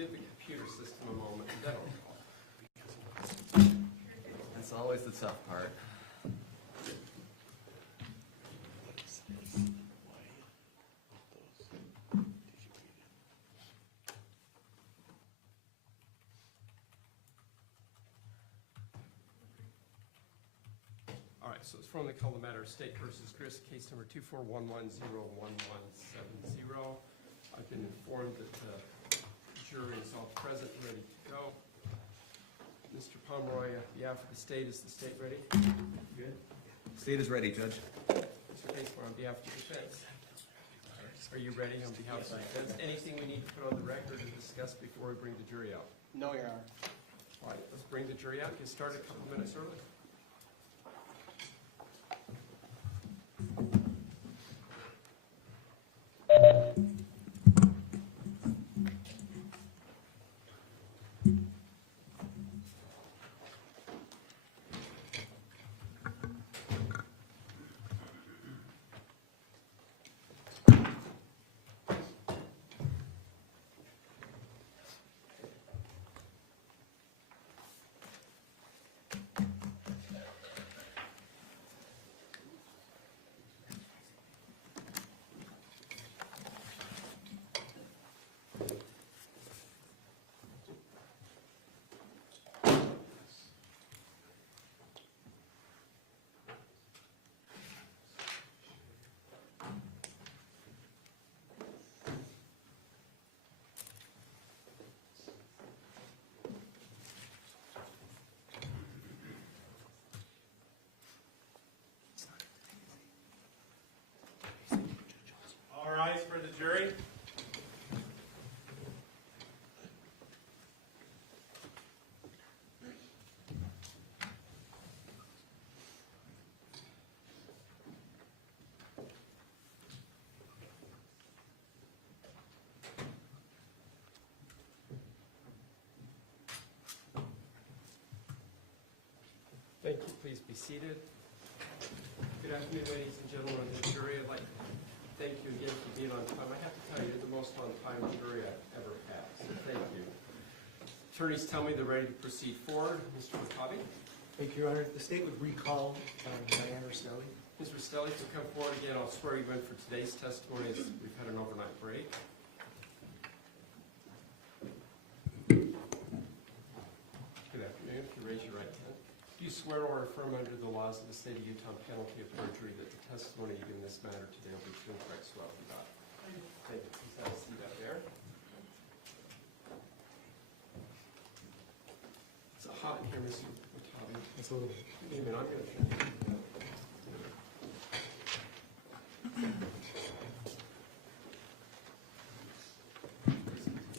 give the computer system a moment. That's always the tough part. All right, so it's formally called the matter of State versus Grist, case number 241101170. I've been informed that the jury is all present and ready to go. Mr. Pomeroy, on behalf of the state, is the state ready? Good. State is ready, Judge. Mr. Casemore, on behalf of the defense. Are you ready on behalf of the defense? Anything we need to put on the record and discuss before we bring the jury out? No, Your Honor. All right, let's bring the jury out. Get started a couple minutes early. All rise for the jury. Thank you. Please be seated. Good afternoon, ladies and gentlemen of the jury. I'd like to thank you again for being on time. I have to tell you, you're the most on-time jury I've ever had, so thank you. Attorneys tell me they're ready to proceed forward. Mr. McCabe? Thank you, Your Honor. The state would recall Diane Restelli. Ms. Restelli, if you come forward again, I'll swear you in for today's testimony as we've had an overnight break. Good afternoon. If you raise your right hand. Do you swear or affirm under the laws of the state of Utah, penalty of perjury, that the testimony you give in this matter today will be true and correct, so help you God? Thank you. Please have a seat out there. It's hot in here, Mr. McCabe. Absolutely. Wait a minute, I'm going to...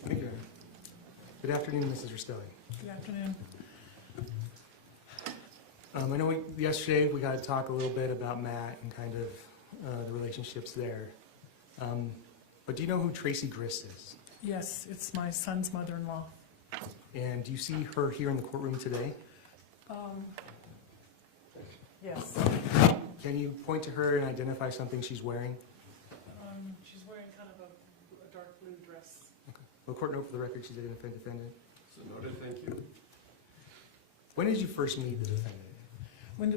Thank you, Your Honor. Good afternoon, Mrs. Restelli. Good afternoon. I know yesterday we got to talk a little bit about Matt and kind of the relationships there. But do you know who Tracey Grist is? Yes, it's my son's mother-in-law. And do you see her here in the courtroom today? Yes. Can you point to her and identify something she's wearing? She's wearing kind of a dark blue dress. Okay. Well, court note for the record, she's identified defendant. So noted, thank you. When did you first meet the defendant?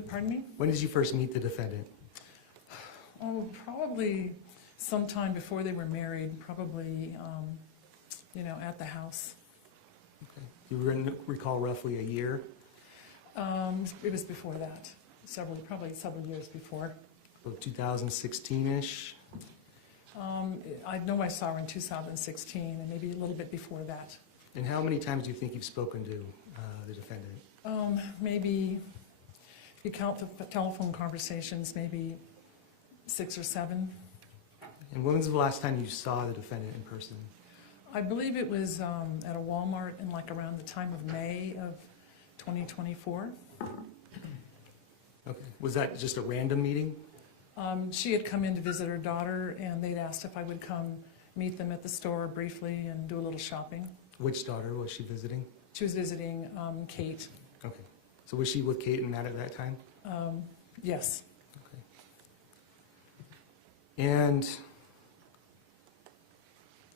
Pardon me? When did you first meet the defendant? Oh, probably sometime before they were married, probably, at the house. Okay. You recall roughly a year? It was before that, probably several years before. So 2016-ish? I know I saw her in 2016, and maybe a little bit before that. And how many times do you think you've spoken to the defendant? Maybe, if you count the telephone conversations, maybe 6 or 7. And when was the last time you saw the defendant in person? I believe it was at a Walmart in around the time of May of 2024. Okay. Was that just a random meeting? She had come in to visit her daughter, and they'd asked if I would come meet them at the store briefly and do a little shopping. Which daughter was she visiting? She was visiting Kate. Okay. So was she with Kate and Matt at that time? Yes. Okay. And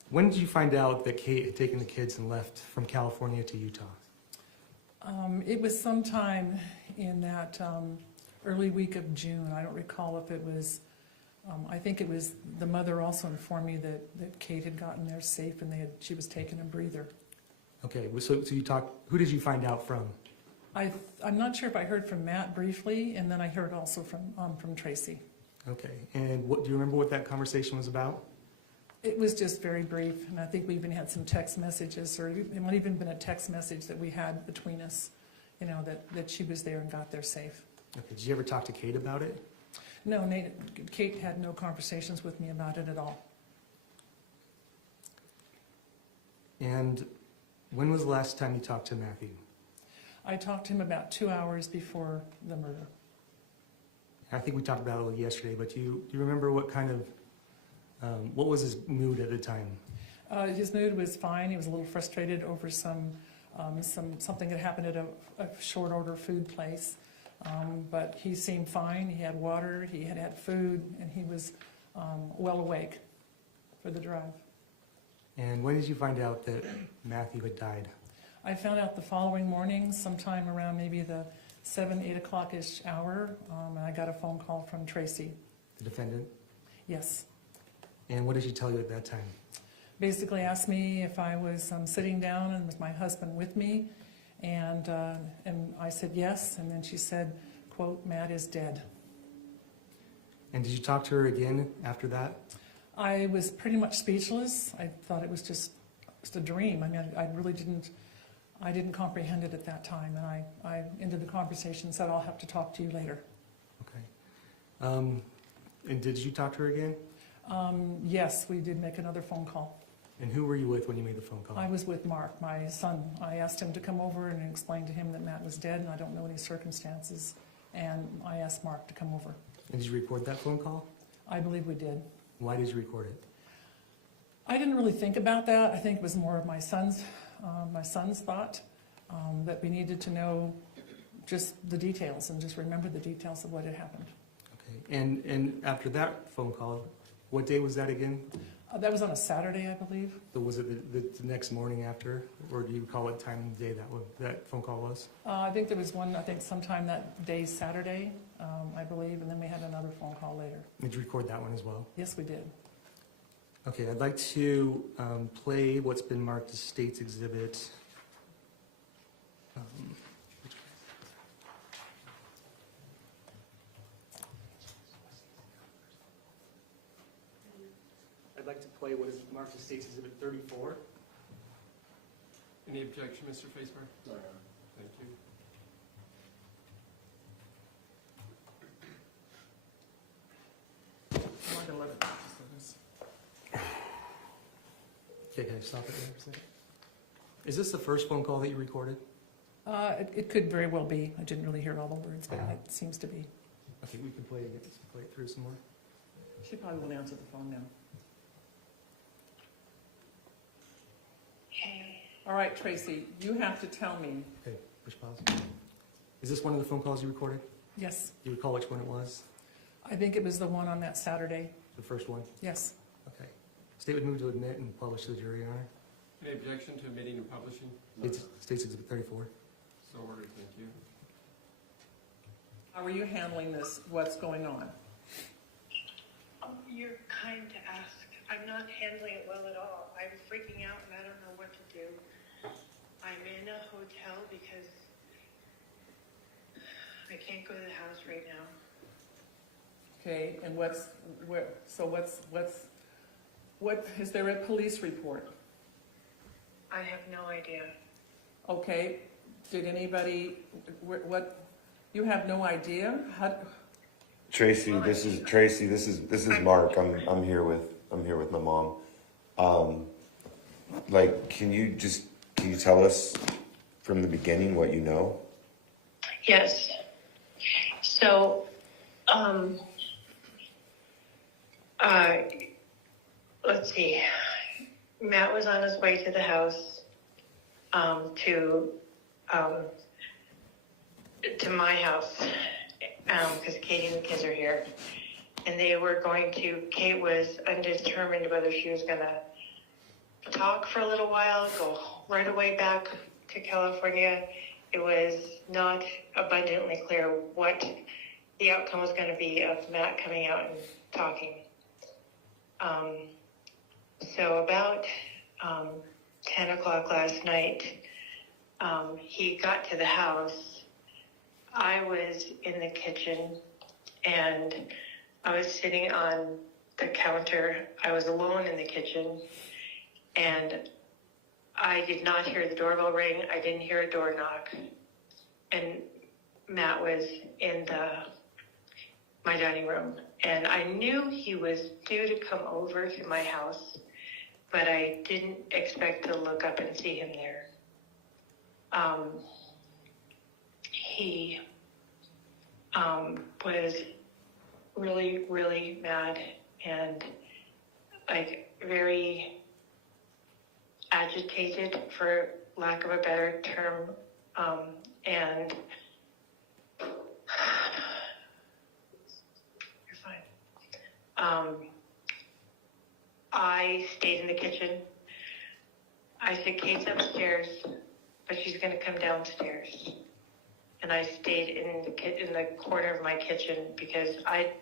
When did you find out that Kate had taken the kids and left from California to Utah? It was sometime in that early week of June. I don't recall if it was, I think it was, the mother also informed me that Kate had gotten there safe and she was taking a breather. Okay, so you talked, who did you find out from? I'm not sure if I heard from Matt briefly, and then I heard also from Tracey. Okay, and do you remember what that conversation was about? It was just very brief, and I think we even had some text messages, or it might even been a text message that we had between us, you know, that she was there and got there safe. Okay, did you ever talk to Kate about it? No, Kate had no conversations with me about it at all. And when was the last time you talked to Matthew? I talked to him about 2 hours before the murder. I think we talked about it a little yesterday, but do you remember what kind of, what was his mood at the time? His mood was fine. He was a little frustrated over something that happened at a short order food place. But he seemed fine. He had water, he had had food, and he was well awake for the drive. And when did you find out that Matthew had died? I found out the following morning, sometime around maybe the 7, 8 o'clock-ish hour, and I got a phone call from Tracey. The defendant? Yes. And what did she tell you at that time? Basically asked me if I was sitting down and with my husband with me, and I said yes, and then she said, quote, "Matt is dead." And did you talk to her again after that? I was pretty much speechless. I thought it was just a dream. I mean, I didn't comprehend it at that time, and I ended the conversation and said, "I'll have to talk to you later." Okay. And did you talk to her again? Yes, we did make another phone call. And who were you with when you made the phone call? I was with Mark, my son. I asked him to come over and explain to him that Matt was dead, and I don't know any circumstances. And I asked Mark to come over. And did you record that phone call? I believe we did. Why did you record it? I didn't really think about that. I think it was more of my son's thought, that we needed to know just the details and just remember the details of what had happened. Okay. And after that phone call, what day was that again? That was on a Saturday, I believe. Was it the next morning after, or do you recall what time of the day that phone call was? I think there was one, sometime that day, Saturday, I believe, and then we had another phone call later. Did you record that one as well? Yes, we did. Okay, I'd like to play what's been marked as State's Exhibit. I'd like to play what is marked as State's Exhibit 34. Any objection, Mr. Facebar? No. Thank you. Okay, can I stop it there for a second? Is this the first phone call that you recorded? It could very well be. I didn't really hear all the words, but it seems to be. Okay, we can play it through some more. She probably won't answer the phone now. All right, Tracey, you have to tell me. Okay, push pause. Is this one of the phone calls you recorded? Yes, Do you recall which one it was? I think it was the one on that Saturday. The first one? Yes. Okay. State would move to admit and publish to the jury, Your Honor. Any objection to admitting and publishing? State's Exhibit 34. So ordered, thank you. How are you handling this? What's going on? You're kind to ask. I'm not handling it well at all. I'm freaking out and I don't know what to do. I'm in a hotel because I can't go to the house right now. Okay, and what is there a police report? I have no idea. Okay, did anybody, you have no idea? Tracy, this is Mark. I'm here with my mom. Can you tell us from the beginning what you know? Yes. So, let's see. Matt was on his way to the house, to my house, because Katie and the kids are here. And Kate was undetermined whether she was going to talk for a little while, go right away back to California. It was not abundantly clear what the outcome was going to be of Matt coming out and talking. So about 10 o'clock last night, he got to the house. I was in the kitchen, and I was sitting on the counter. I was alone in the kitchen, and I did not hear the doorbell ring. I didn't hear a door knock. And Matt was in my dining room. And I knew he was due to come over to my house, but I didn't expect to look up and see him there. He was really, really mad and like very agitated, for lack of a better term, and you're fine. I stayed in the kitchen. I said, Kate's upstairs, but she's going to come downstairs. And I stayed in the corner of my kitchen because I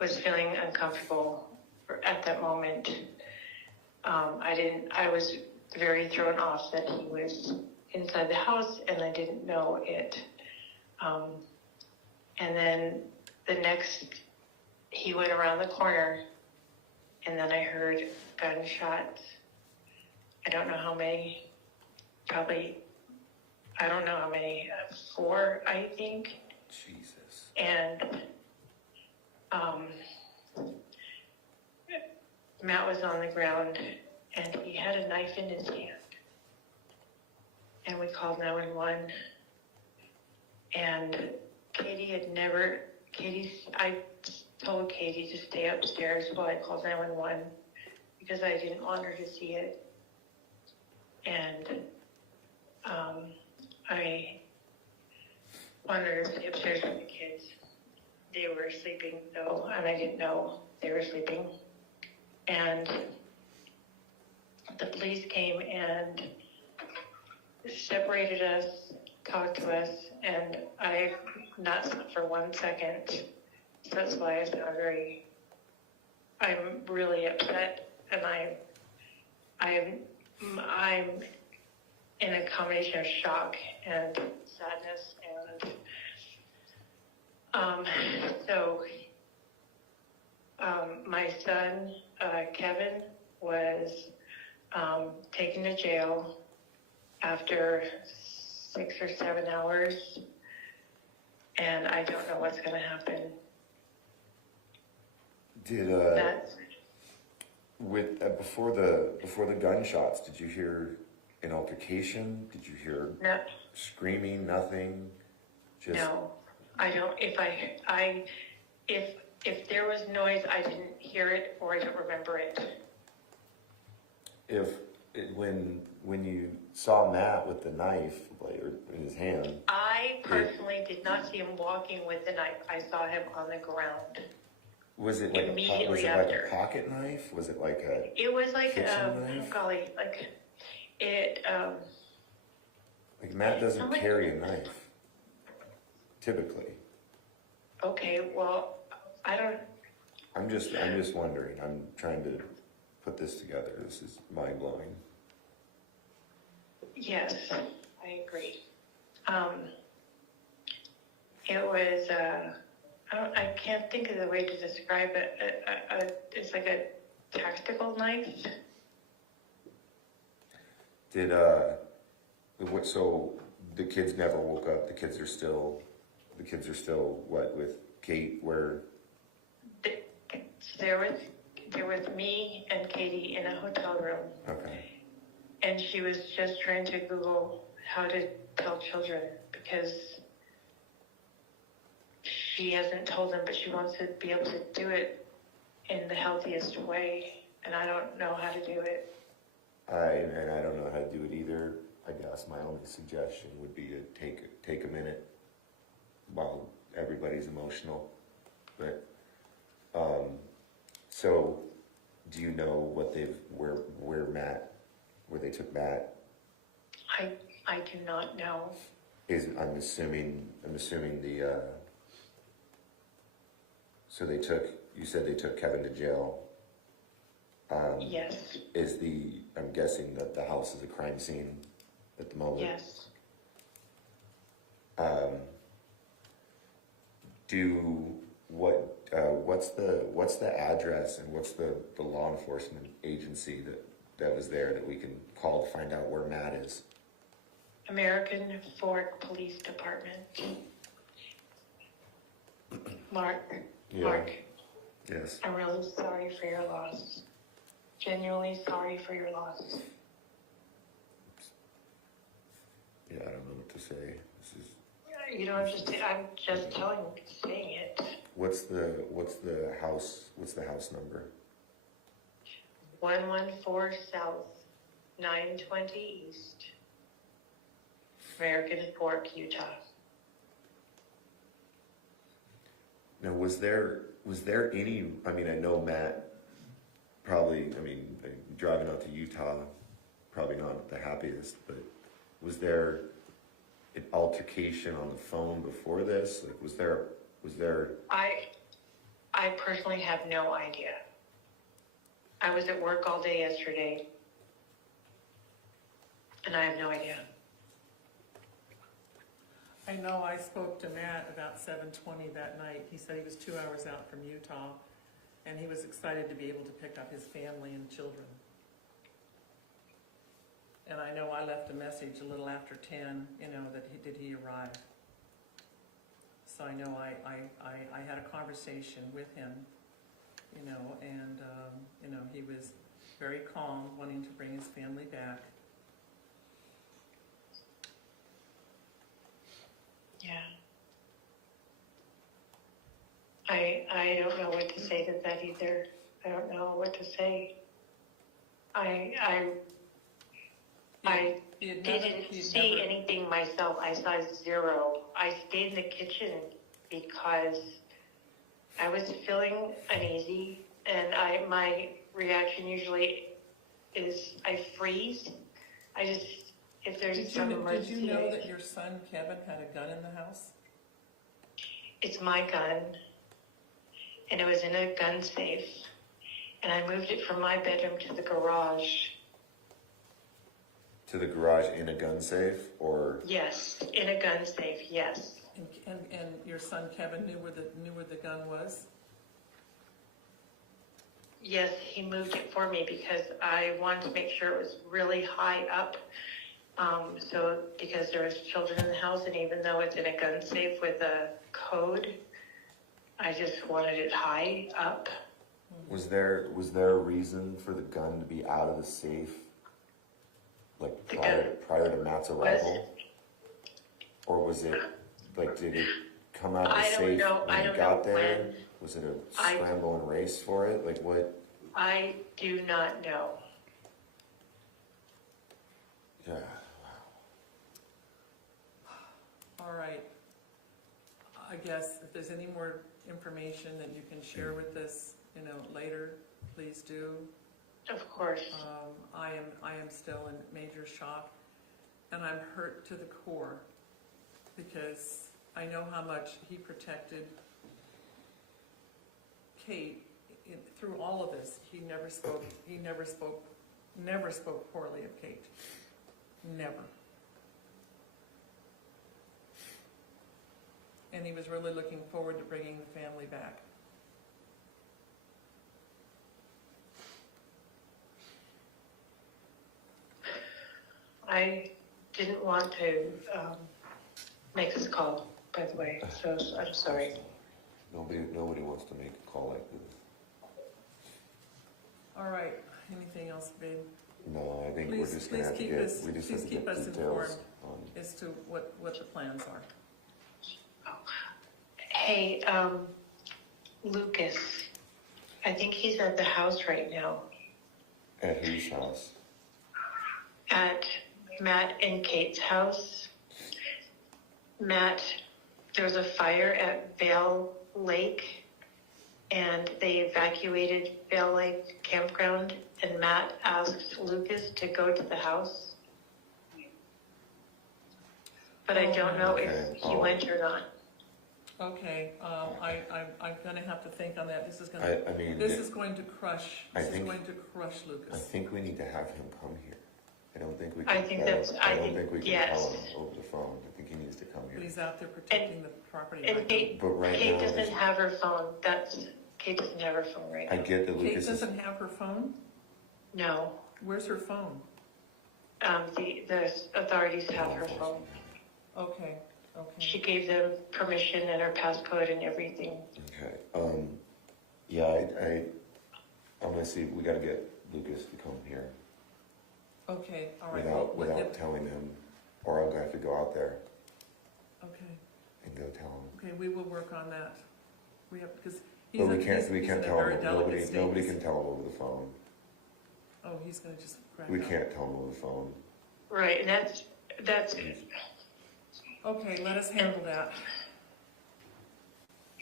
was feeling uncomfortable at that moment. I was very thrown off that he was inside the house, and I didn't know it. And then he went around the corner, and then I heard gunshots. I don't know how many, I don't know how many, 4, I think. Jesus. And Matt was on the ground, and he had a knife in his hand. And we called 911. And I told Katie to stay upstairs while I called 911 because I didn't want her to see it. And I wanted her to stay upstairs with the kids. They were sleeping though, and I didn't know they were sleeping. And the police came and separated us, talked to us, and I not slept for 1 second. So that's why I sound I'm really upset, and I'm in a combination of shock and sadness, and so my son Kevin was taken to jail after 6 or 7 hours, and I don't know what's going to happen. Did That's with before the gunshots, did you hear an altercation? Did you hear no. screaming? Nothing. Just No, I don't. If there was noise, I didn't hear it or I don't remember it. when you saw Matt with the knife in his hand. I personally did not see him walking with the knife. I saw him on the ground. Was it like Immediately like after. a pocket knife? Was it like a? It was like kitchen oh knife? golly, like it. Like Matt doesn't Somebody- carry a knife, typically. Okay, well, I don't. I'm just wondering. I'm trying to put this together. This is mind blowing. Yes, I agree. It was. I can't think of the way to describe it. It's like a tactical knife. So the kids never woke up. The kids are still what with Kate? Where? There was me and Katie in a hotel room. Okay. And she was just trying to Google how to tell children because she hasn't told them, but she wants to be able to do it in the healthiest way, and I don't know how to do it. I don't know how to do it either. I guess my only suggestion would be to take a minute while everybody's emotional. But so, do you know what where Matt where they took Matt? I do not know. I'm assuming the, so you said they took Kevin to jail. Yes, I'm guessing that the house is a crime scene at the moment? yes. What's the address and what's the law enforcement agency that was there that we can call to find out where Matt is? American Fork Police Department. Mark, Yeah. Mark, Yes. I'm really sorry for your loss. Genuinely sorry for your loss. Yeah, I don't know what to say. This is. You know, I'm just saying it. What's the house number? 114 South, 920 East, American Fork, Utah. Now, was there any? I mean, I know Matt. Probably. I mean, driving out to Utah, probably not the happiest. But was there an altercation on the phone before this? Like, was there? I personally have no idea. I was at work all day yesterday, and I have no idea. I know I spoke to Matt about 7:20 that night. He said he was 2 hours out from Utah, and he was excited to be able to pick up his family and children. And I know I left a message a little after 10, that he arrive. So I know I had a conversation with him, and he was very calm, wanting to bring his family back. Yeah. I don't know what to say to that either. I don't know what to say. I didn't see anything myself. I saw zero. I stayed in the kitchen because I was feeling uneasy, and my reaction usually is I freeze. If there's some emergency. Did you know that your son Kevin had a gun in the house? It's my gun, and it was in a gun safe, and I moved it from my bedroom to the garage. To the garage in a gun safe, or? Yes, in a gun safe, yes. And your son Kevin knew where the gun was? Yes, he moved it for me because I wanted to make sure it was really high up. Because there was children in the house, and even though it's in a gun safe with a code, I just wanted it high up. Was there a reason for the gun to be out of the safe, like prior to Matt's arrival? Or was it, like, did it come out of the safe when you got there? Was it a scramble and race for it? Like, what? I do not know. Yeah. All right. I guess if there's any more information that you can share with us, later, please do. Of course. I am still in major shock, and I'm hurt to the core because I know how much he protected Kate through all of this. He never spoke poorly of Kate. Never. And he was really looking forward to bringing the family back. I didn't want to make this call, by the way, so I'm sorry. Nobody wants to make a call like this. All right. Anything else, babe? No, I think we're just gonna have to get, we just have to keep get us details informed on. as to what the plans are. Hey, Lucas, I think he's at the house right now. At whose house? At Matt and Kate's house. Matt, there was a fire at Vale Lake, and they evacuated Bell Lake Campground, and Matt asked Lucas to go to the house. But I don't know if he went or not. Okay, I'm gonna have to think on that. This is gonna, I mean, this is going to crush, I this is think- going to crush I Lucas. think we need to have him come here. I don't think we I can think tell, that's- I I don't think- think we can yes. tell him over the phone. I think he needs to come But here. he's out there protecting the property And right Kate, But right Kate now, doesn't have her phone. Kate doesn't have her phone right I now. get that now. Kate Lucas is, doesn't have her phone? No. Where's her phone? The authorities have her phone. Okay, She okay. gave them permission and her passcode and everything. okay, yeah, I'm gonna see, we gotta get Lucas to come here Okay, all right. without telling him, or I'm gonna have to go out there Okay, and go tell him. okay, we will work on that. We have, because he's But in, we he's can't in a tell very him, delicate state. nobody can tell him over the phone. Oh, he's gonna just crack We out. can't tell him over the phone. Right, and that's Okay, let us handle that.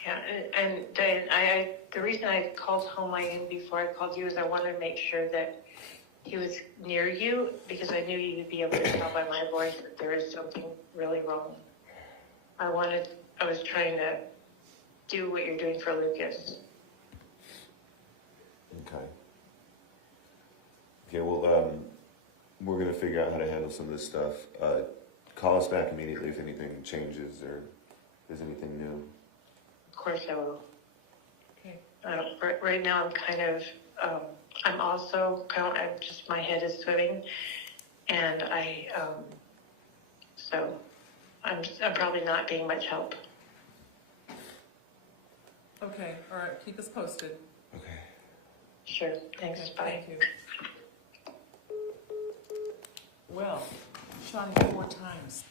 yeah. And Diane, the reason I called home IN before I called you is I wanted to make sure that he was near you, because I knew you'd be able to tell by my voice that there is something really wrong. I was trying to do what you're doing for Lucas. Okay. Okay, well, we're gonna figure out how to handle some of this stuff. Call us back immediately if anything changes or there's anything new. Of course I will. Okay, Right now I'm kind of, I'm also, my head is swimming, and so I'm probably not being much help. okay, all right, keep us posted. Okay. Sure, thanks, Okay, bye. thank you. Well, shot him 4 times.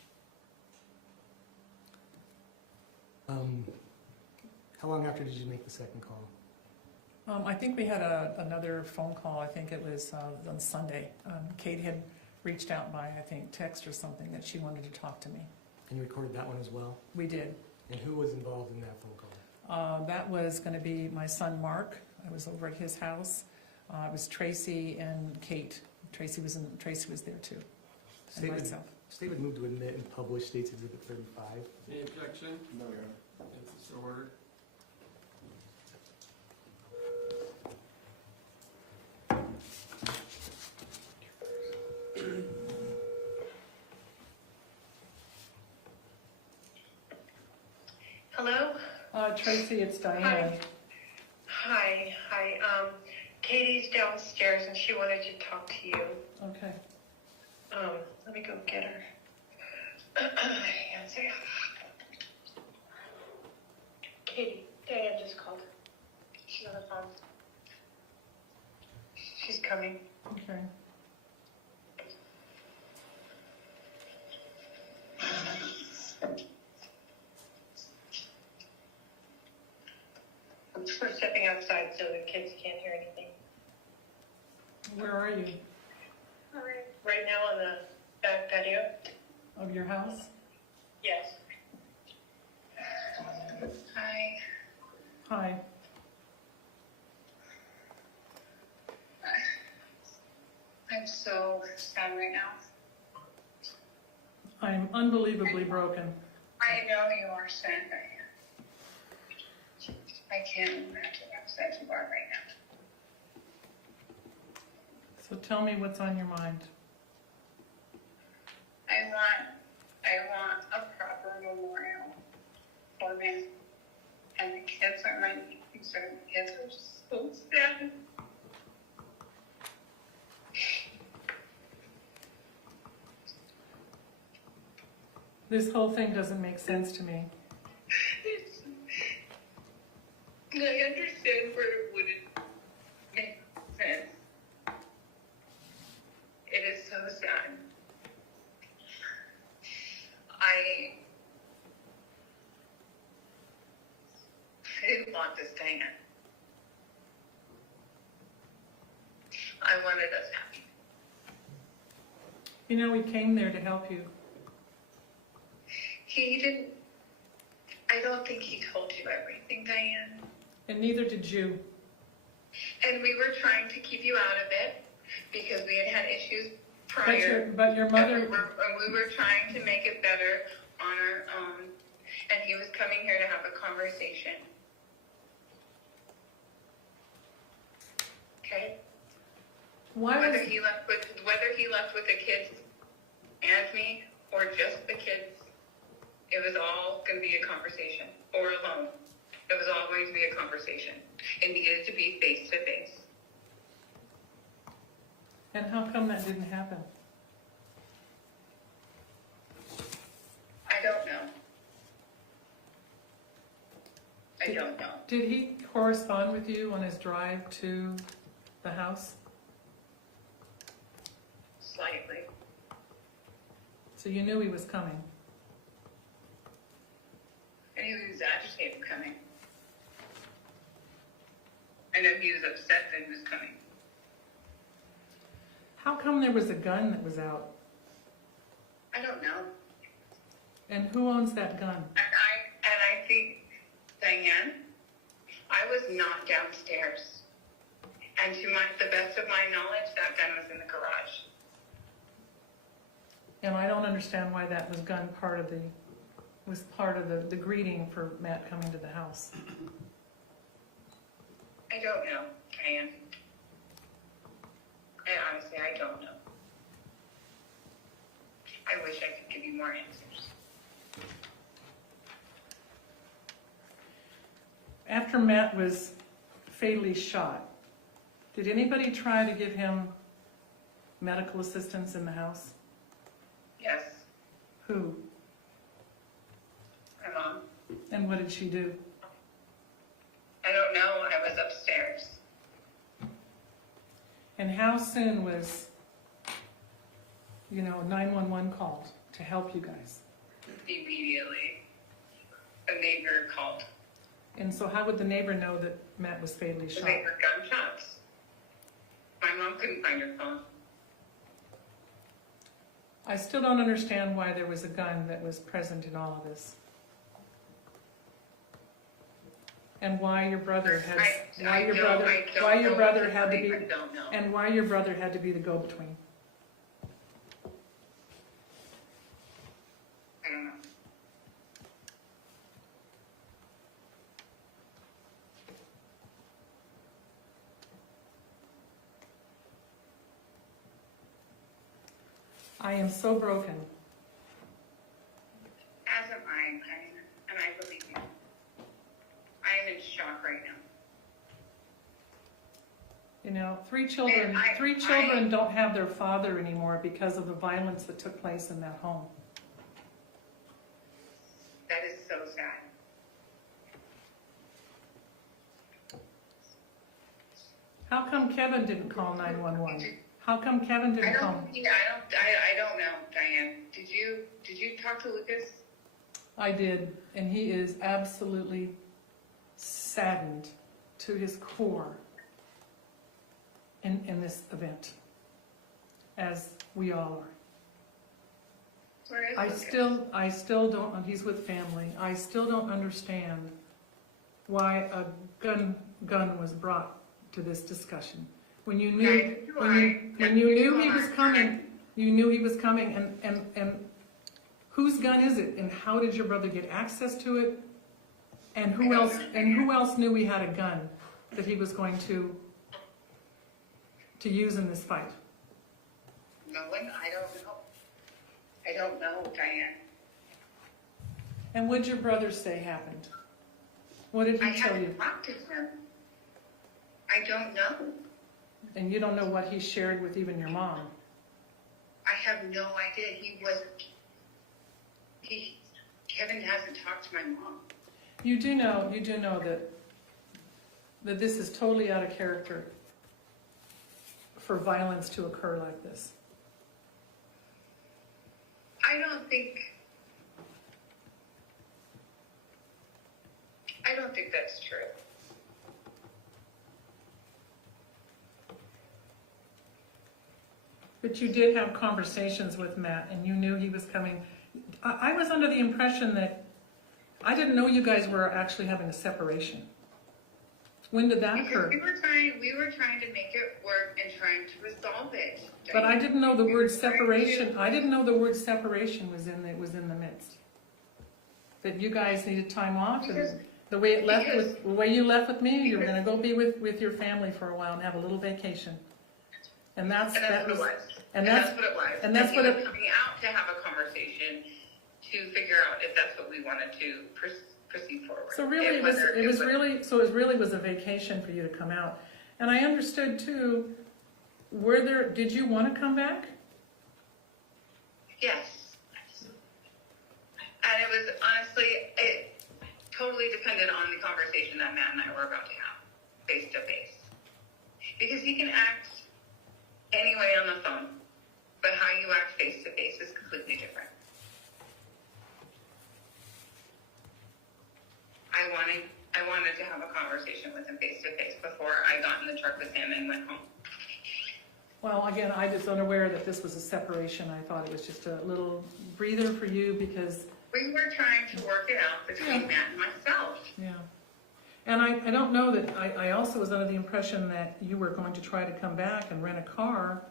How long after did you make the second call? I think we had another phone call, I think it was on Sunday. Kate had reached out by, I think, text or something that she wanted to talk to me. And you recorded that one as well? We did. And who was involved in that phone call? That was gonna be my son, Mark. I was over at his house. It was Tracy and Kate. Tracy was there too, and Statement, myself. statement moved to admit and publish State's Exhibit 35. Any objection? No, Your Honor. It's so ordered. Hello? Tracy, it's Diane. Hi. Katie's downstairs and she wanted to talk to you. Okay. Let me go get her. Hang on a second. Katie, Diane just called. She's on the phone. She's coming. Okay. We're stepping outside so the kids can't hear anything. Where are you? Right now on the back patio? Of your house? Yes. Hi. Hi. I'm so sad right now. I'm unbelievably broken. I know you are sad, Diane. I can't imagine how sad you are right now. So tell me what's on your mind. I want a proper memorial for me. And the kids are my concern. The kids are so sad. This whole thing doesn't make sense to me. I understand where it wouldn't make sense. It is so sad. I didn't want this to end. I wanted us happy. You know, we came there to help you. He didn't, I don't think he told you everything, Diane. And neither did you. And we were trying to keep you out of it because we had issues prior. But your mother, And we were trying to make it better on our own. And he was coming here to have a conversation. Okay? Whether he left with the kids and me or just the kids, it was all going to be a conversation. Or alone. It was all going to be a conversation. It needed to be face to face. and how come that didn't happen? I don't know. I don't know. Did he correspond with you on his drive to the house? Slightly. So you knew he was coming? I knew he was agitated coming. I know he was upset that he was coming. How come there was a gun that was out? I don't know. And who owns that gun? And I think, Diane, I was not downstairs. And to the best of my knowledge, that gun was in the garage. And I don't understand why that was was part of the greeting for Matt coming to the house. I don't know, Diane. Honestly, I don't know. I wish I could give you more answers. After Matt was fatally shot, did anybody try to give him medical assistance in the house? Yes, Who? my mom. And what did she do? I don't know. I was upstairs. And how soon was, 911 called to help you guys? Immediately. A neighbor called. And so how would the neighbor know that Matt was fatally shot? They heard gunshots. My mom couldn't find her phone. I still don't understand why there was a gun that was present in all of this. And why your brother had to be the go-between. I don't know. I am so broken. As am I, and I believe you. I am in shock right now. Three children don't have their father anymore because of the violence that took place in that home. That is so sad. How come Kevin didn't call 911? How come Kevin didn't call? I don't know, Diane. Did you talk to Lucas? I did, and he is absolutely saddened to his core in this event, as we all are. Where is I still don't, he's with family, I still don't understand why a gun was brought to this discussion. When you knew, when you knew he was coming, and whose gun is it, and how did your brother get access to it? And who else knew he had a gun that he was going to use in this fight? No one. I don't know. I don't know, Diane. And what did your brother say happened? What did he tell you? I haven't talked to him. I don't know. And you don't know what he shared with even your mom? I have no idea. Kevin hasn't talked to my mom. You do know that this is totally out of character for violence to occur like this. I don't think that's true. But you did have conversations with Matt, and you knew he was coming. I was under the impression that I didn't know you guys were actually having a separation. When did that Because occur? we were trying to make it work and trying to resolve it. But I didn't know the We word were trying separation, to- I didn't know the word separation was in the midst. That you guys needed time off, and the way you left with me, you were gonna go be with your family for a while and have a little vacation. And that's what it was. and that's that's what it was. and that's he what was it- coming out to have a conversation to figure out if that's what we wanted to proceed forward. So really, it was a vacation for you to come out. And I understood too, did you want to come back? Yes. And it was honestly, it totally depended on the conversation that Matt and I were about to have, face to face. Because he can act any way on the phone, but how you act face to face is completely different. I wanted to have a conversation with him face to face before I got in the truck with him and went home. Well, again, I was unaware that this was a separation. I thought it was just a little breather for you because, We were trying to work it out between Yeah. Matt and myself. yeah. And I don't know that, I also was under the impression that you were going to try to come back and rent a car.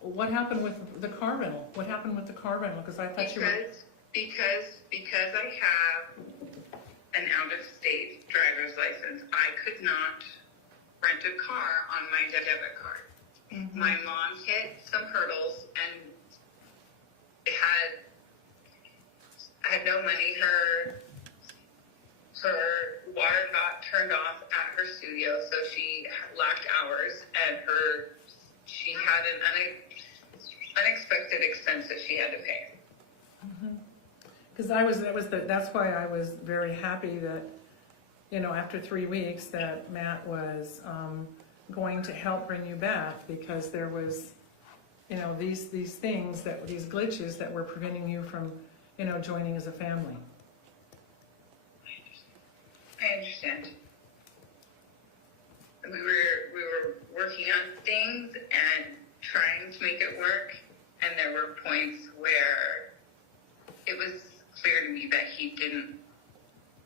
What happened with the car rental? What happened with the car rental? Because I thought you were... Because I have an out-of-state driver's license, I could not rent a car on my debit card. Mm-hmm. My mom hit some hurdles and had no money. Her water got turned off at her studio, so she lacked hours, and she had an unexpected expense that she had to pay. Because that's why I was very happy that, after 3 weeks, that Matt was going to help bring you back, because there was, these things, these glitches that were preventing you from, joining as a family. I understand. We were working on things and trying to make it work, and there were points where it was clear to me that he didn't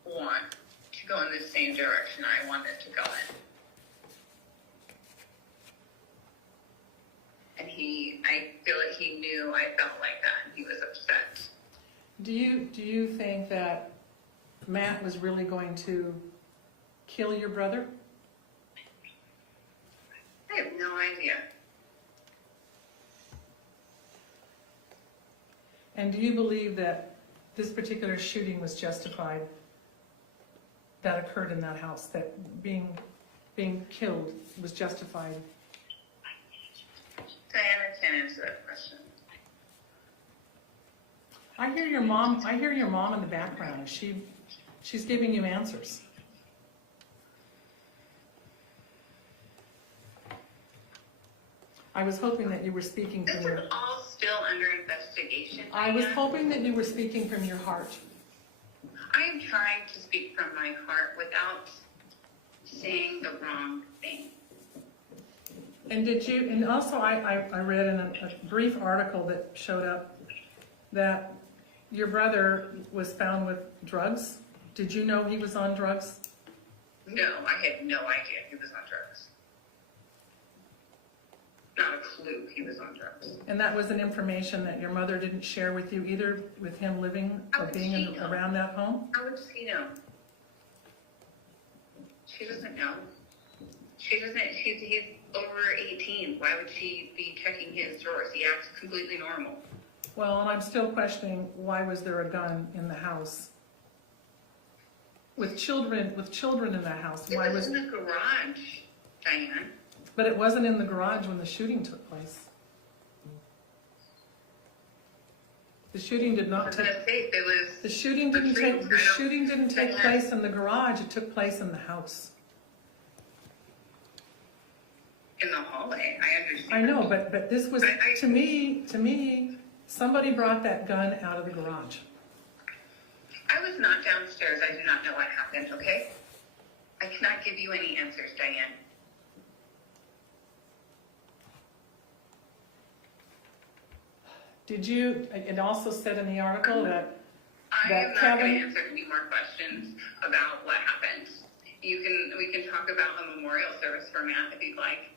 want to go in the same direction I wanted to go in. And I feel like he knew I felt like that, and he was upset. Do you think that Matt was really going to kill your brother? I have no idea. And do you believe that this particular shooting was justified, that occurred in that house, that being killed was justified? Diana can't answer that question. I hear your mom in the background. She's giving you answers. I was hoping that you were speaking This from your... is all still under investigation. I was Diana. hoping that you were speaking from your heart. I am trying to speak from my heart without saying the wrong thing. And also I read in a brief article that showed up that your brother was found with drugs. Did you know he was on drugs? No, I had no idea he was on drugs. Not a clue he was on drugs. And that was an information that your mother didn't share with you either, with him living How or would being she know? around that home? How would she know? She doesn't know. She doesn't, he's over 18. Why would she be checking his drawers? He acts completely normal. Well, and I'm still questioning, why was there a gun in the house? With children in that house, It why was was... in the garage, Diane. But it wasn't in the garage when the shooting took place. The shooting did I not was take... gonna say, if it was The shooting didn't take place in the garage, it took place in the house. in the hallway, I understand. I know, but this was, to me, somebody brought that gun out of the garage. I was not downstairs. I do not know what happened, okay? I cannot give you any answers, Diane. Did you, it also said in the article that I am not going Kevin- to answer any more questions about what happened. we can talk about a memorial service for Matt if you'd like,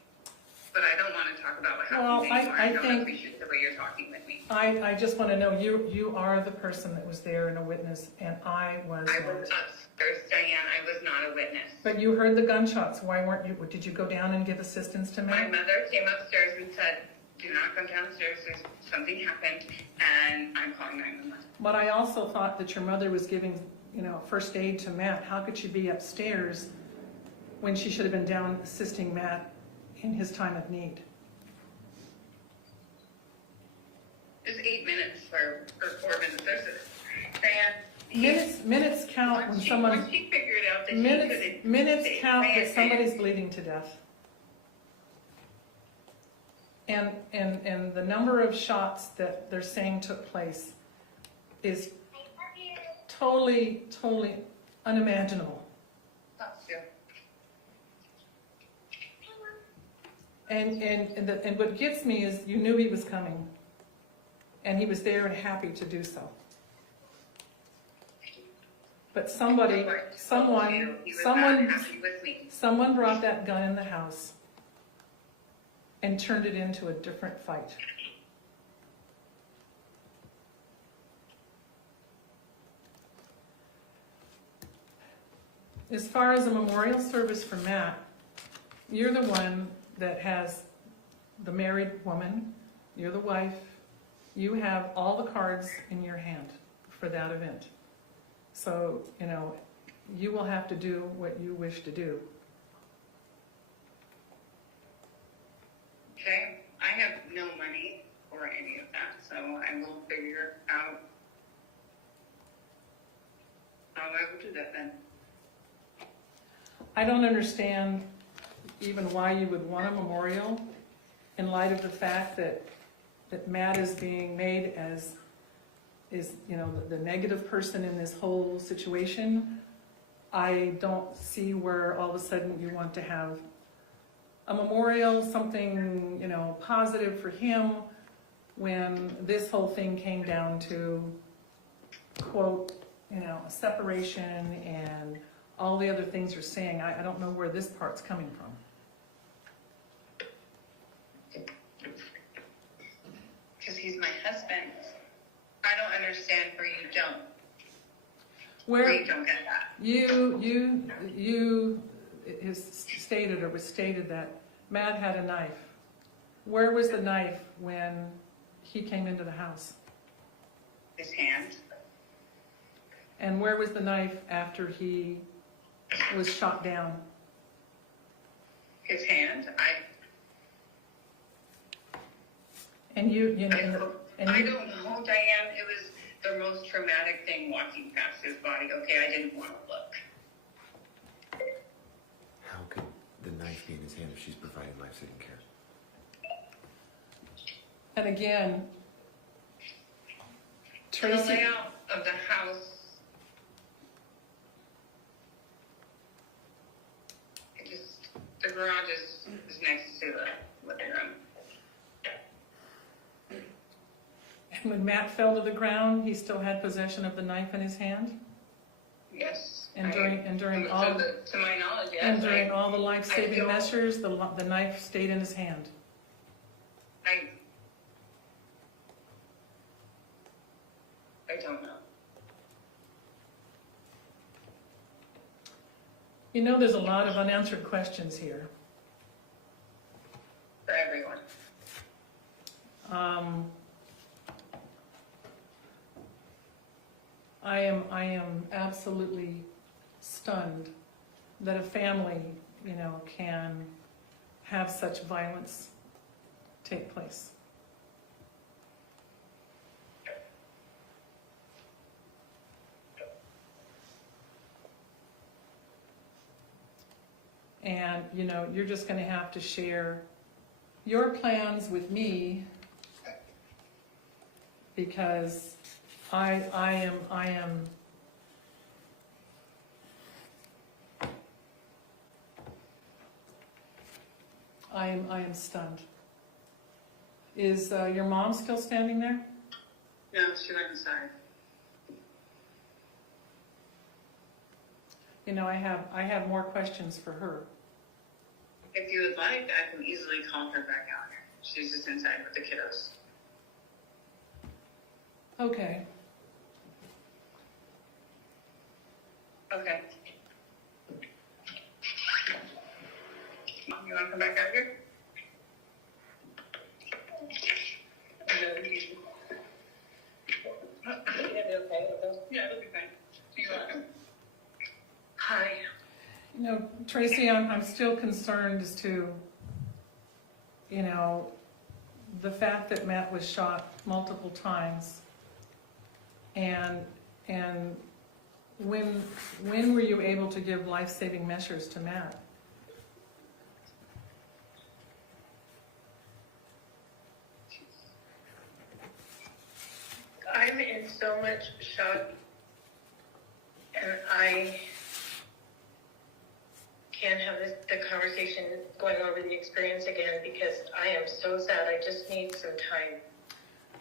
but I don't want to talk about what Well, happened anymore. I don't think- appreciate the way you're talking with me. I just want to know, you are the person that was there and a witness, and I was I not. was upstairs, Diane. I was not a witness. But you heard the gunshots. Why weren't you? Did you go down and give assistance to My Matt? mother came upstairs and said, "Do not come downstairs. There's something happened," and I'm calling 911. But I also thought that your mother was giving, first aid to Matt. How could she be upstairs when she should have been down assisting Matt in his time of need? There's 8 minutes or 4 minutes. Diane, Minutes count when someone. Once she figured out that she couldn't Minutes say, count Diane, that somebody's bleeding to death. And the number of shots that they're saying took place is totally unimaginable. Stop, Sue. And what gets me is you knew he was coming, and he was there and happy to do so. But someone He was not happy with me. someone brought that gun in the house and turned it into a different fight. As far as a memorial service for Matt, you're the one that has the married woman, you're the wife, you have all the cards in your hand for that event. So, you will have to do what you wish to do. Okay, I have no money for any of that, so I will figure out how I will do that then. I don't understand even why you would want a memorial in light of the fact that Matt is being made as the negative person in this whole situation. I don't see where all of a sudden you want to have a memorial, something, positive for him, when this whole thing came down to, quote, a separation and all the other things you're saying. I don't know where this part's coming from. Because he's my husband. I don't understand where you don't. Where You don't get that. you is stated or was stated that Matt had a knife. Where was the knife when he came into the house? His hand. And where was the knife after he was shot down? His hand. And you I don't know, Diane. It was the most traumatic thing walking past his body. Okay, I didn't want to look. How could the knife be in his hand if she's providing life-saving care? And again, The Tracey, layout of the house. The garage is next to the living room. when Matt fell to the ground, he still had possession of the knife in his hand? Yes. And during all to my knowledge, yes. and during all the I life-saving don't- measures, the knife stayed in his hand. I don't know. There's a lot of unanswered questions here. For everyone. I am absolutely stunned that a family, can have such violence take place. And, you're just going to have to share your plans with me, because I am stunned. Is your mom still standing there? No, she went inside. You know, I have more questions for her. If you would like, I can easily call her back out here. She's just inside with the kiddos. Okay. Okay. You want to come back out here? Yeah, it'll be fine. You're welcome. Hi. You know, Tracy, I'm still concerned as to, you know, the fact that Matt was shot multiple times. And when were you able to give life-saving measures to Matt? I'm in so much shock, and I can't have the conversation going over the experience again because I am so sad. I just need some time.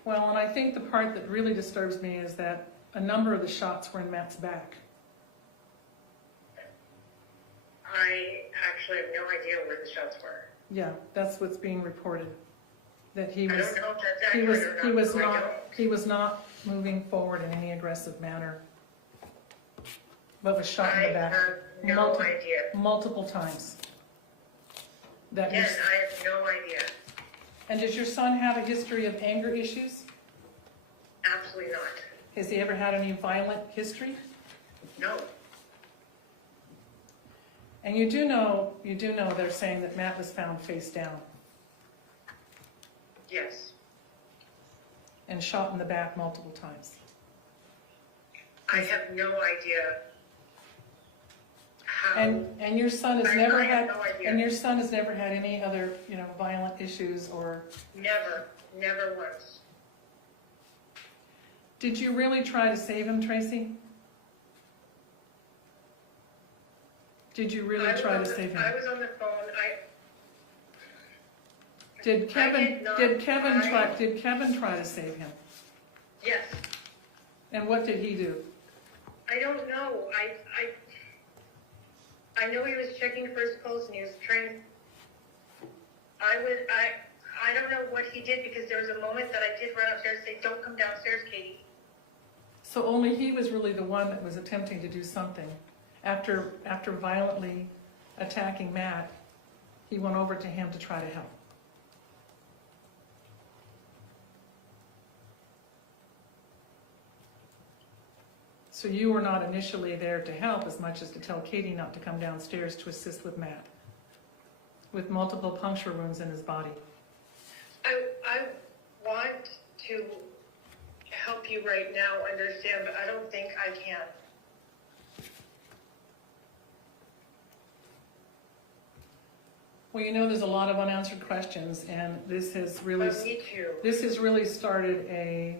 Well, and I think the part that really disturbs me is that a number of the shots were in Matt's back. I actually have no idea where the shots were. Yeah, that's what's being reported. That he I was, don't know if that's he accurate was, or not. he was I not, don't. he was not moving forward in any aggressive manner. But was shot in the I back. have no idea. Multiple times. That Again, was, I have no idea. and does your son have a history of anger issues? Absolutely not. Has he ever had any violent history? No. And you do know they're saying that Matt was found face down Yes. and shot in the back multiple times. I have no idea how. And your son has I never have had, no idea. and your son has never had any other, you know, violent issues or. Never once. Did you really try to save him, Tracy? Did you really try to save him? I was on the phone. Did Kevin did not try to save him? Yes. And what did he do? I don't know. I know he was checking for his pulse and he was trying. I don't know what he did because there was a moment that I did run upstairs and say, "Don't come downstairs, Katie." So only he was really the one that was attempting to do something. After violently attacking Matt, he went over to him to try to help. So you were not initially there to help as much as to tell Katie not to come downstairs to assist with Matt, with multiple puncture wounds in his body. I want to help you right now understand, but I don't think I can. Well, you know, there's a lot of unanswered questions, and this has really Me too. this has really started a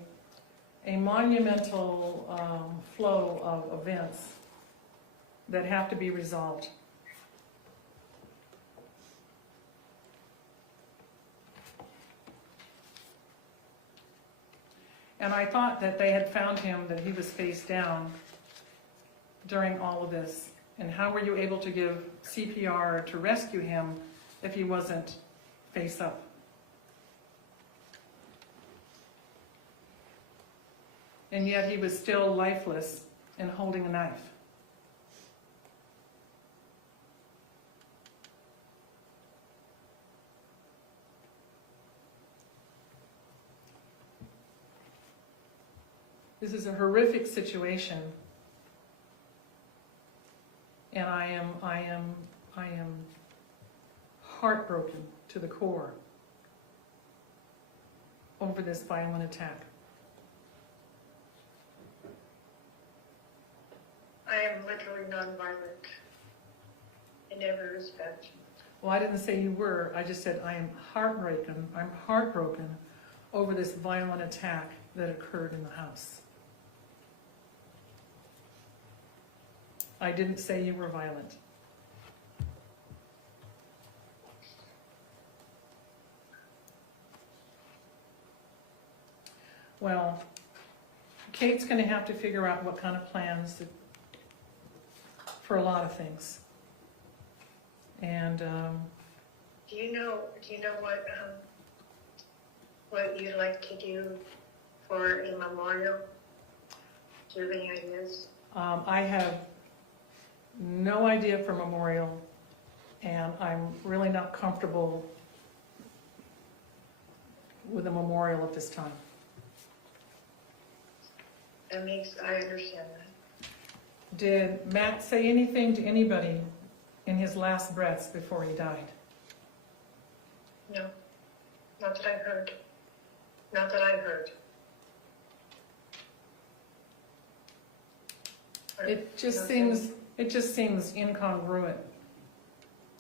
monumental flow of events that have to be resolved. And I thought that they had found him, that he was face down during all of this. And how were you able to give CPR to rescue him if he wasn't face up? And yet he was still lifeless and holding a knife. This is a horrific situation, and I am heartbroken to the core over this violent attack. I am literally nonviolent in every respect. Well, I didn't say you were. I just said I am heartbroken. I'm heartbroken over this violent attack that occurred in the house. I didn't say you were violent. Well, Kate's going to have to figure out what kind of plans for a lot of things. And Do you know what you'd like to do for a memorial? Do you have any ideas? I have no idea for memorial, and I'm really not comfortable with a memorial at this time. I understand that. Did Matt say anything to anybody in his last breaths before he died? No, not that I heard. Not that I heard. It just Nothing. seems incongruent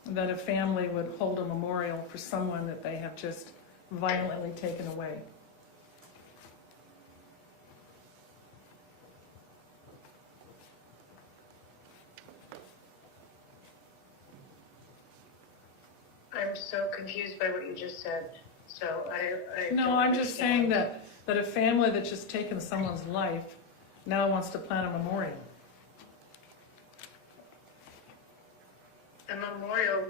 that a family would hold a memorial for someone that they have just violently taken away. I'm so confused by what you just said. So I No, don't I'm just saying understand. that a family that's just taken someone's life now wants to plan a memorial. A memorial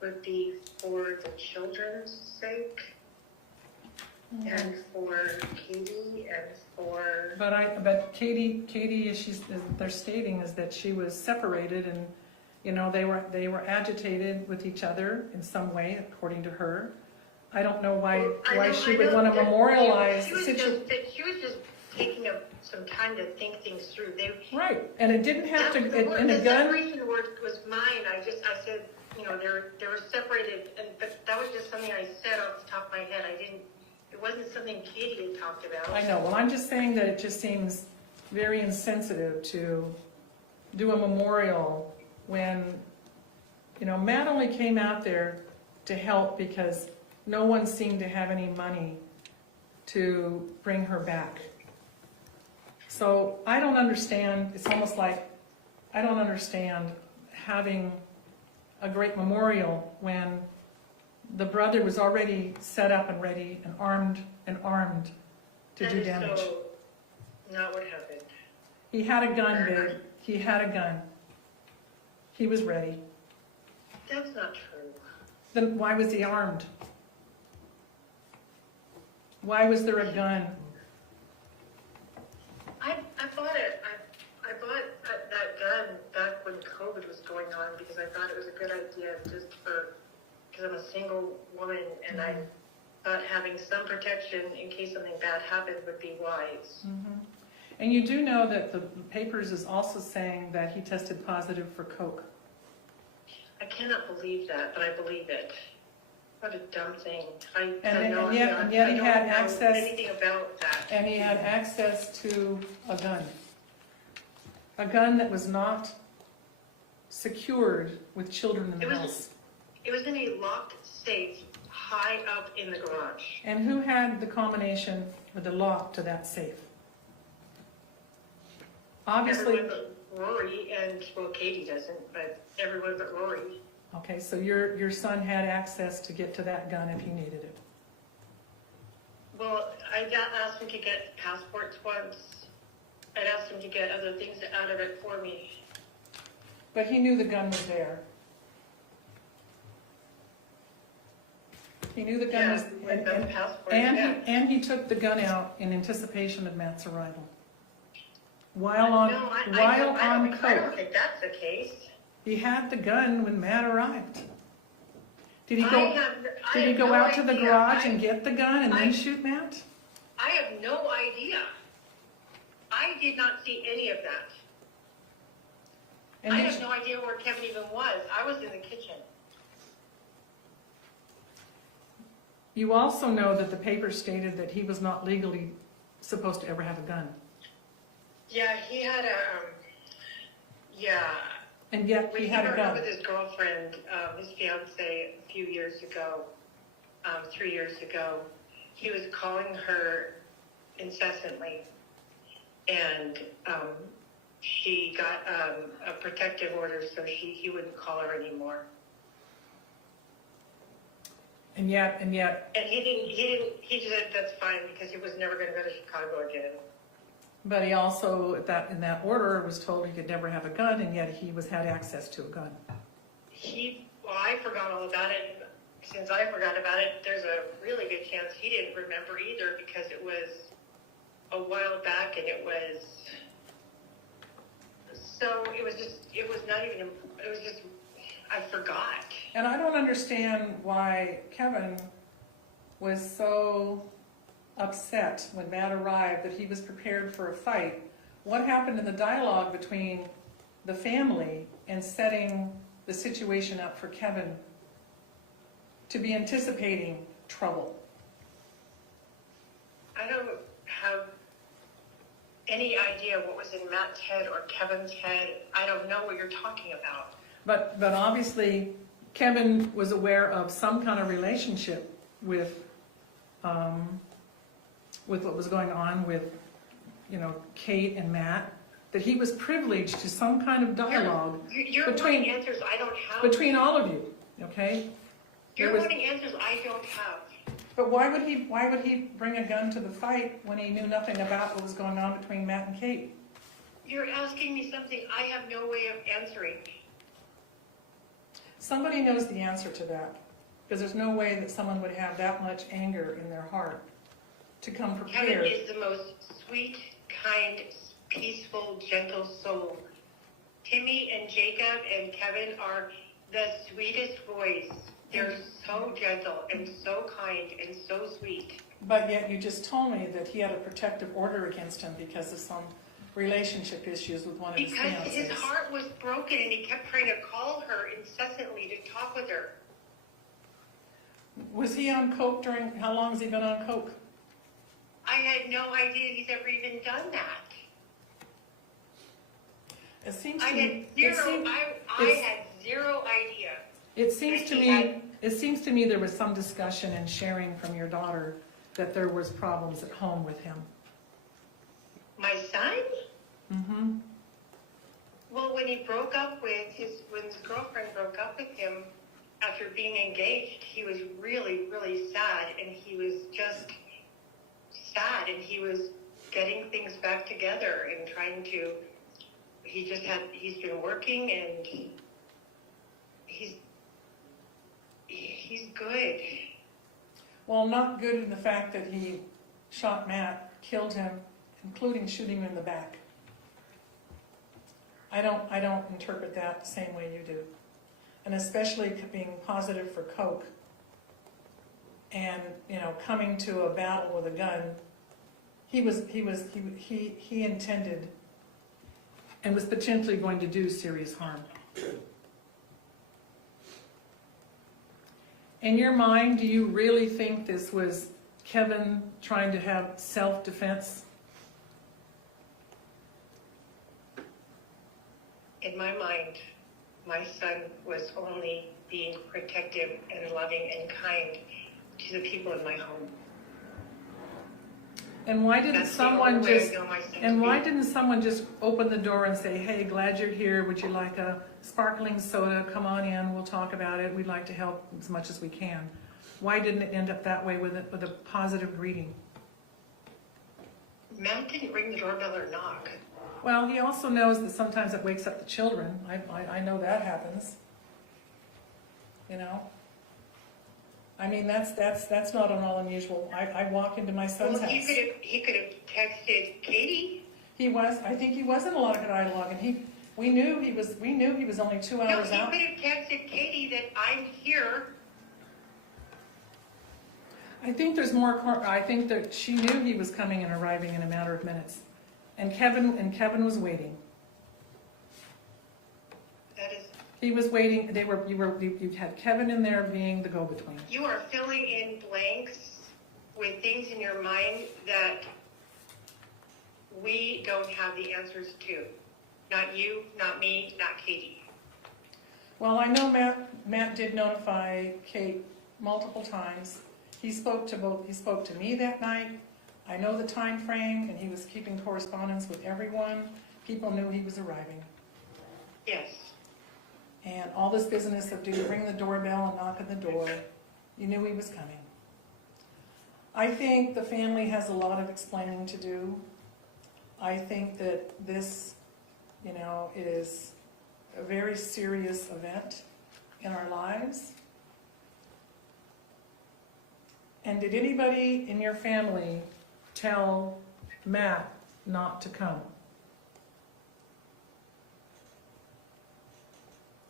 would be for the children's sake and for Katie and for... But Katie, as they're stating, is that she was separated, and they were agitated with each other in some way, according to her. I don't know why she would want to memorialize the situation. She was just taking some time to think things through. Right, and it didn't have to. The separation word was mine. I said, they were separated, but that was just something I said off the top of my head. It wasn't something Katie had talked about. I know. Well, I'm just saying that it just seems very insensitive to do a memorial when, Matt only came out there to help because no one seemed to have any money to bring her back. So I don't understand. It's almost like I don't understand having a great memorial when the brother was already set up and ready and armed to do damage. That is so not what happened. He had a gun, babe. He had a gun. He was ready. That's not true. Then why was he armed? Why was there a gun? I bought it. I bought that gun back when COVID was going on because I thought it was a good idea because I'm a single woman and I thought having some protection in case something bad happened would be wise. Mm-hmm. And you do know that the papers is also saying that he tested positive for coke. I cannot believe that, but I believe it. What a dumb thing. And yet he had access. Anything about that. And he had access to a gun. A gun that was not secured with children in the house. It was in a locked safe high up in the garage. And who had the combination with the lock to that safe? Obviously. Everyone but Rory, and well, Katie doesn't, but everyone but Rory. Okay, so your son had access to get to that gun if he needed it. Well, I asked him to get passports once. I'd asked him to get other things out of it for me. But he knew the gun was there. He knew the gun was, with the passport. and he took the gun out in anticipation of Matt's arrival. While on I don't coke. think that's the case. He had the gun when Matt arrived. Did he I have go no out to the idea. garage and get the gun and then shoot Matt? I have no idea. I did not see any of that. And I they- have no idea where Kevin even was. I was in the kitchen. You also know that the paper stated that he was not legally supposed to ever have a gun. Yeah, he had And yet When he he had a broke gun. up with his girlfriend, his fiance, a few years ago, 3 years ago, he was calling her incessantly, and she got a protective order, so he wouldn't call her anymore. And yet, And he said that's fine because he was never going to go to Chicago again. But he also, in that order, was told he could never have a gun, and yet he had access to a gun. Well, I forgot all about it. Since I forgot about it, there's a really good chance he didn't remember either, because it was a while back, and it was I forgot. And I don't understand why Kevin was so upset when Matt arrived that he was prepared for a fight. What happened in the dialogue between the family and setting the situation up for Kevin to be anticipating trouble? I don't have any idea what was in Matt's head or Kevin's head. I don't know what you're talking about. But obviously Kevin was aware of some kind of relationship with what was going on with, Kate and Matt, that he was privileged to some kind of dialogue You're wanting answers I don't have. between all of you, okay? You're wanting answers I don't have. But why would he bring a gun to the fight when he knew nothing about what was going on between Matt and Kate? You're asking me something I have no way of answering. Somebody knows the answer to that, because there's no way that someone would have that much anger in their heart to come prepared. Kevin is the most sweet, kind, peaceful, gentle soul. Timmy and Jacob and Kevin are the sweetest boys. They're so gentle and so kind and so sweet. But yet you just told me that he had a protective order against him because of some relationship issues with one of his fiancés. Because his heart was broken and he kept trying to call her incessantly to talk with her. Was he on coke how long has he been on coke? I had no idea he's ever even done that. It seems I to had me, zero. I had zero idea. it seems to me there was some discussion and sharing from your daughter that there was problems at home with him. My son? Mm-hmm. Well, when he broke up when his girlfriend broke up with him after being engaged, he was really, really sad, and he was just sad, and he was getting things back together and trying to. He's been working, and he's good. Well, not good in the fact that he shot Matt, killed him, including shooting him in the back. I don't interpret that the same way you do. And especially being positive for coke and, coming to a battle with a gun, he intended and was potentially going to do serious harm. In your mind, do you really think this was Kevin trying to have self-defense? In my mind, my son was only being protective and loving and kind to the people in my home. And why didn't That's the only way I know my son to be. didn't someone just open the door and say, "Hey, glad you're here. Would you like a sparkling soda? Come on in. We'll talk about it. We'd like to help as much as we can." Why didn't it end up that way with a positive greeting? Matt didn't ring the doorbell or knock. Well, he also knows that sometimes it wakes up the children. I know that happens. I mean, that's not at all unusual. I walk into my son's Well, house. he could have texted Katie. I think he was in a lot of dialogue, and we knew he was only 2 No, hours he out. could have texted Katie that I'm here. I think there's more. I think that she knew he was coming and arriving in a matter of minutes, and Kevin was waiting. That is, He was waiting. You had Kevin in there being the go-between. you are filling in blanks with things in your mind that we don't have the answers to. Not you, not me, not Katie. Well, I know Matt did notify Kate multiple times. He spoke to me that night. I know the time frame, and he was keeping correspondence with everyone. People knew he was arriving. Yes. And all this business of do you ring the doorbell and knock on the door, you knew he was coming. I think the family has a lot of explaining to do. I think that this, you know, is a very serious event in our lives. And did anybody in your family tell Matt not to come?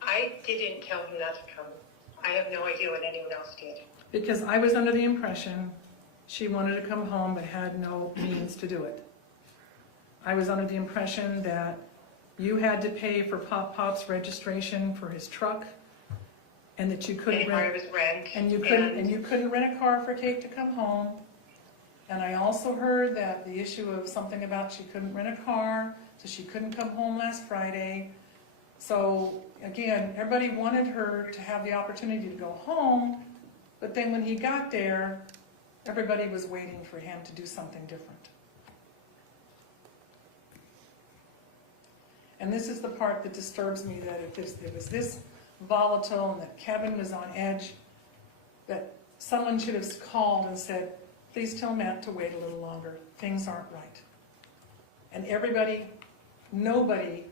I didn't tell him not to come. I have no idea what anyone else did. Because I was under the impression she wanted to come home but had no means to do it. I was under the impression that you had to pay for Pop's registration for his truck, and that you couldn't rent, and you couldn't rent a car for Kate to come home. And I also heard that the issue of something about she couldn't rent a car, so she couldn't come home last Friday. So again, everybody wanted her to have the opportunity to go home, but then when he got there, everybody was waiting for him to do something different. And this is the part that disturbs me, that if it was this volatile and that Kevin was on edge, that someone should have called and said, please tell Matt to wait a little longer. Things aren't right. And everybody, nobody,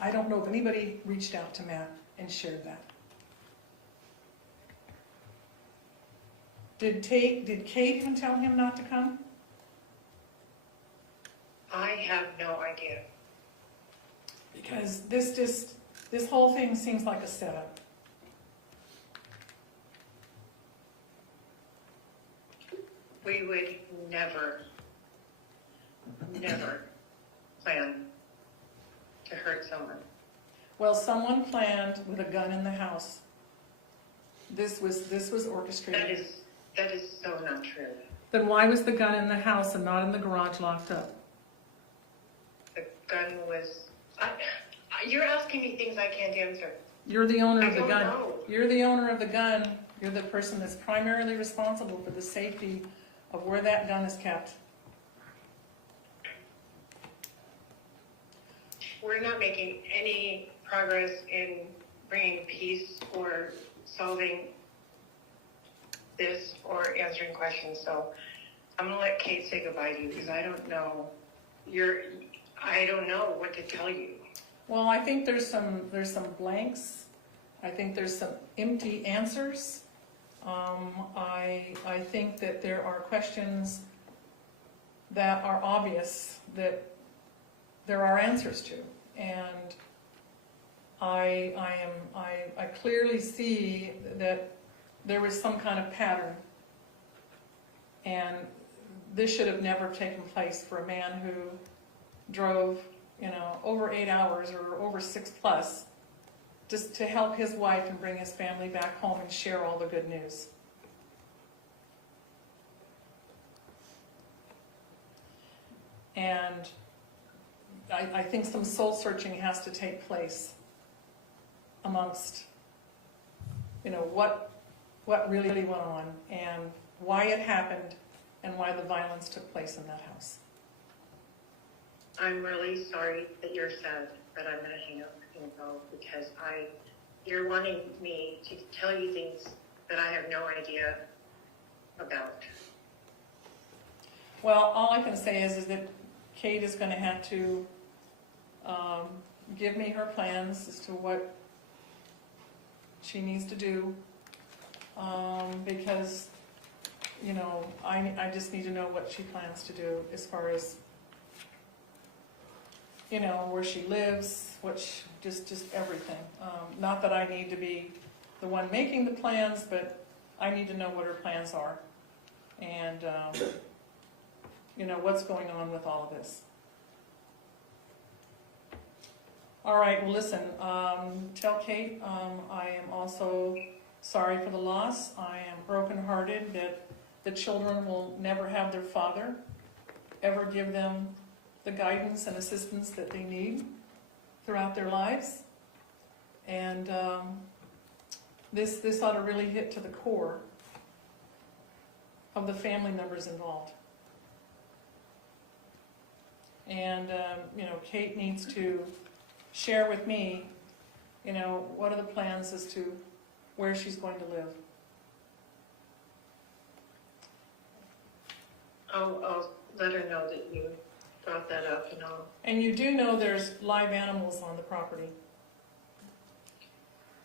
I don't know if anybody reached out to Matt and shared that. Did Kate even tell him not to come? I have no idea. Because this whole thing seems like a setup. We would never plan to hurt someone. Well, someone planned with a gun in the house. This was orchestrated. That is so not true. Then why was the gun in the house and not in the garage locked up? The gun was... you're asking me things I can't answer. You're the owner of the I don't gun. know. You're the owner of the gun. You're the person that's primarily responsible for the safety of where that gun is kept. We're not making any progress in bringing peace or solving this or answering questions. So I'm going to let Kate say goodbye to you, because I don't know. I don't know what to tell you. Well, I think there's some blanks. I think there's some empty answers. I think that there are questions that are obvious that there are answers to, and I clearly see that there was some kind of pattern, and this should have never taken place for a man who drove, over 8 hours or over 6+, just to help his wife and bring his family back home and share all the good news. And I think some soul searching has to take place amongst, what really went on and why it happened and why the violence took place in that house. I'm really sorry that you're sad, but I'm going to hang up and go, because you're wanting me to tell you things that I have no idea about. Well, all I can say is that Kate is going to have to give me her plans as to what she needs to do, because, I just need to know what she plans to do as far as, where she lives, just everything. Not that I need to be the one making the plans, but I need to know what her plans are, and what's going on with all of this. All right, well, listen, tell Kate I am also sorry for the loss. I am brokenhearted that the children will never have their father ever give them the guidance and assistance that they need throughout their lives. And this ought to really hit to the core of the family members involved. And, Kate needs to share with me, what are the plans as to where she's going to live. I'll let her know that you knock that up and all. And you do know there's live animals on the property.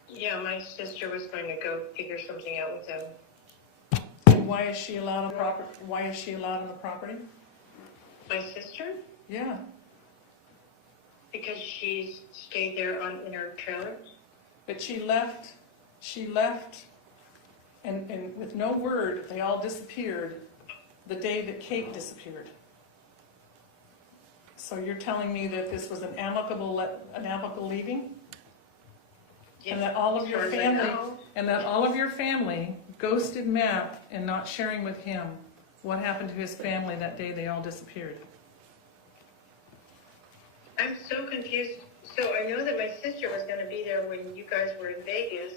Yeah, my sister was going to go figure something out with them. And why is she allowed on the property? Why is she allowed on the property? My sister? Yeah. Because she stayed there in her trailer. But she left, and with no word, they all disappeared the day that Kate disappeared. So you're telling me that this was an amicable leaving? Yes, And that all of as your far as I family, know. and that all of your family ghosted Matt and not sharing with him what happened to his family that day they all disappeared? I'm so confused. So I know that my sister was going to be there when you guys were in Vegas.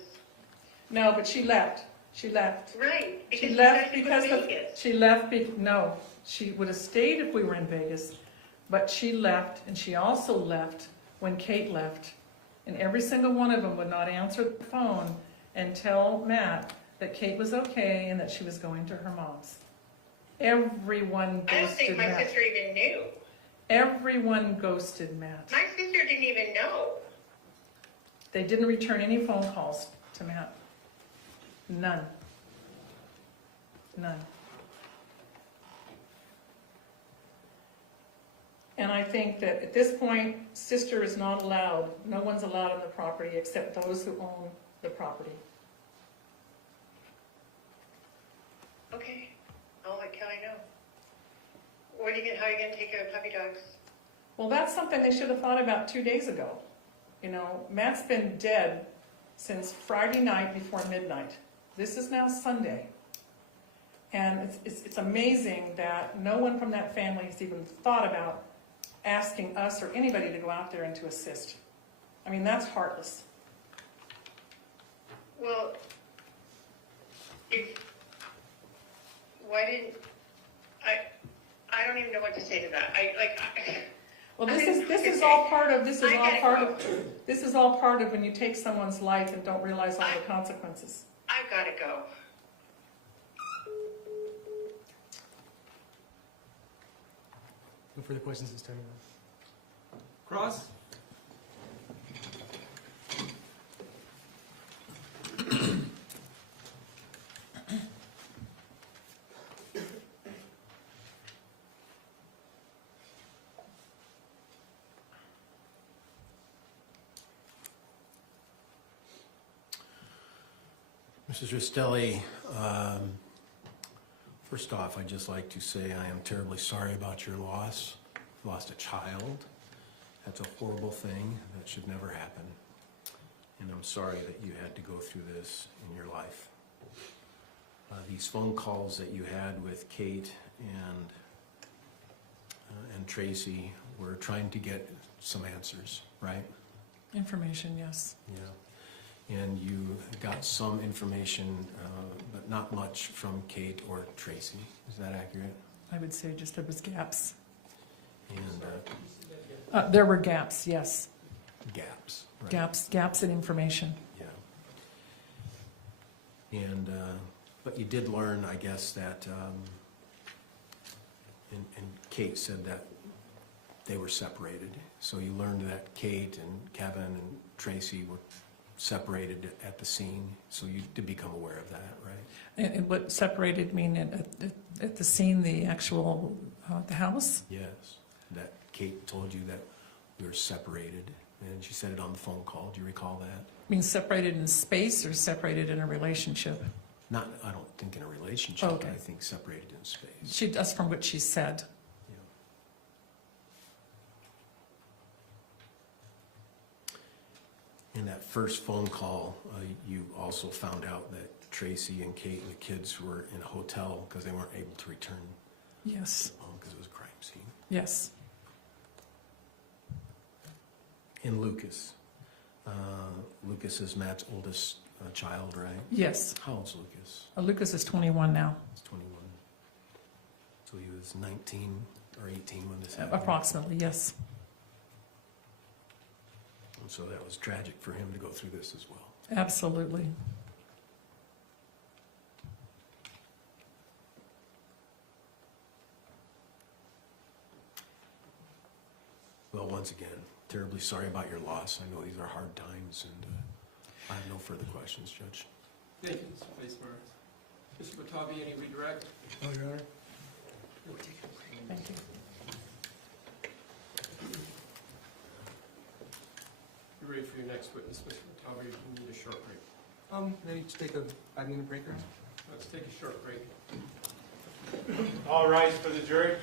No, but she left. She left. Right. Because She you left guys were because in Vegas. no, she would have stayed if we were in Vegas, but she left, and she also left when Kate left. And every single one of them would not answer the phone and tell Matt that Kate was okay and that she was going to her mom's. Everyone I don't ghosted think my Matt. sister even knew. Everyone ghosted Matt. My sister didn't even know. They didn't return any phone calls to Matt. None. None. And I think that at this point, sister is not allowed. No one's allowed on the property except those who own the property. Okay. I'll let Kelly know. How are you going to take care of puppy dogs? Well, that's something they should have thought about 2 days ago. You know, Matt's been dead since Friday night before midnight. This is now Sunday. And it's amazing that no one from that family has even thought about asking us or anybody to go out there and to assist. I mean, that's heartless. Well, why didn't I don't even know what to say to that. Well, I this mean, is okay. all part of this is I all get it, part Mom. of this is all part of when you take someone's life and don't realize all the consequences. I've got to go. No further questions this time. Cross? Mrs. Restelli, first off, I'd just like to say I am terribly sorry about your loss. You lost a child. That's a horrible thing. That should never happen. And I'm sorry that you had to go through this in your life. These phone calls that you had with Kate and Tracey were trying to get some answers, right? Information, yes. Yeah. And you got some information, but not much from Kate or Tracey. Is that accurate? I would say just there was gaps. And There were gaps, yes. gaps, right? Gaps in information. Yeah. And but you did learn, I guess, that and Kate said that they were separated. So you learned that Kate and Kevin and Tracey were separated at the scene. So you did become aware of that, right? And what separated mean at the scene, the actual the house? Yes. That Kate told you that we were separated, and she said it on the phone call. Do you recall that? Mean separated in space or separated in a relationship? Not, I don't think in a relationship. Okay. I think separated in space. She does from what she said. Yeah. In that first phone call, you also found out that Tracey and Kate and the kids were in a hotel because they weren't able to return Yes, home because it was a crime scene. yes. And Lucas. Lucas is Matt's oldest child, right? Yes. How old's Lucas? Lucas is 21 now, He's 21. So he was 19 or 18 when this happened. approximately, yes. And so that was tragic for him to go through this as well. Absolutely. once again, terribly sorry about your loss. I know these are hard times, and I have no further questions, Judge. Thank you, Mr. Place-Morris. Mr. Batavi, any redirect? Oh, Your Honor. Thank you. You ready for your next witness, Mr. Batavi? You need a short break. Maybe just take a 5-minute break, Your Honor? Let's take a short break. All rise for the jury.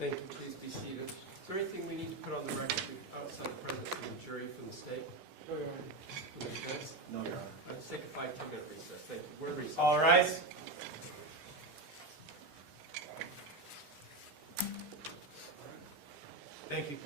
Thank you. Please be seated. Is there anything we need to put on the record outside the presence of the jury from the state? No, Your Honor. From the defense? No, Your Honor. Let's take a 5-10-minute recess. Thank you. We're recessed. All rise. Thank you.